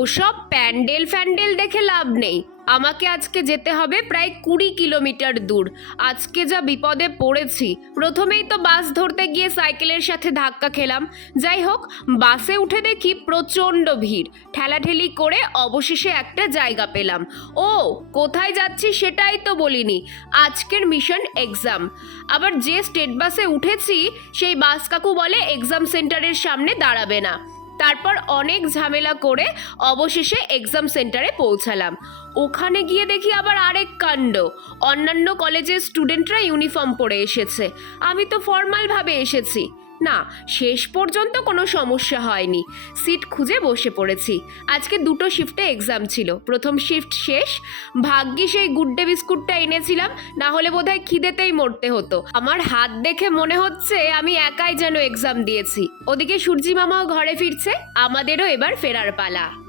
ওসব প্যান্ডেল ফ্যান্ডেল দেখে লাভ নেই। আমাকে আজকে যেতে হবে প্রায় 20 কিলোমিটার দূর। আজকে যা বিপদে পড়েছি, প্রথমেই তো বাস ধরতে গিয়ে সাইকেলের সাথে ধাক্কা খেলাম। যাই হোক, বাসে উঠে দেখি প্রচণ্ড ভিড়, ঠেলাঠেলি করে অবশেষে একটা জায়গা পেলাম। ও, কোথায় যাচ্ছি সেটাই তো বলিনি, আজকের মিশন এক্সাম। আবার যে স্টেট বাসে উঠেছি সেই বাস কাকু বলে এক্সাম সেন্টারের সামনে দাঁড়াবে না। তারপর অনেক ঝামেলা করে অবশেষে এক্সাম সেন্টারে পৌঁছালাম। ওখানে গিয়ে দেখি আবার আরেক কাণ্ড, অন্যান্য কলেজের স্টুডেন্টরা ইউনিফর্ম পরে এসেছে, আমি তো ফর্মালভাবে এসেছি। না, শেষ পর্যন্ত কোনো সমস্যা হয়নি, সিট খুঁজে বসে পড়েছি। আজকে 2টো শিফটে এক্সাম ছিল, প্রথম শিফট শেষ। ভাগ্যি সেই গুড ডে বিস্কুটটা এনেছিলাম, না হলে বোধহয় খিদেতেই মরতে হতো। আমার হাত দেখে মনে হচ্ছে আমি একাই যেন এক্সাম দিয়েছি। ওদিকে সূর্যি মামাও ঘরে ফিরছে, আমাদেরও এবার ফেরার পালা।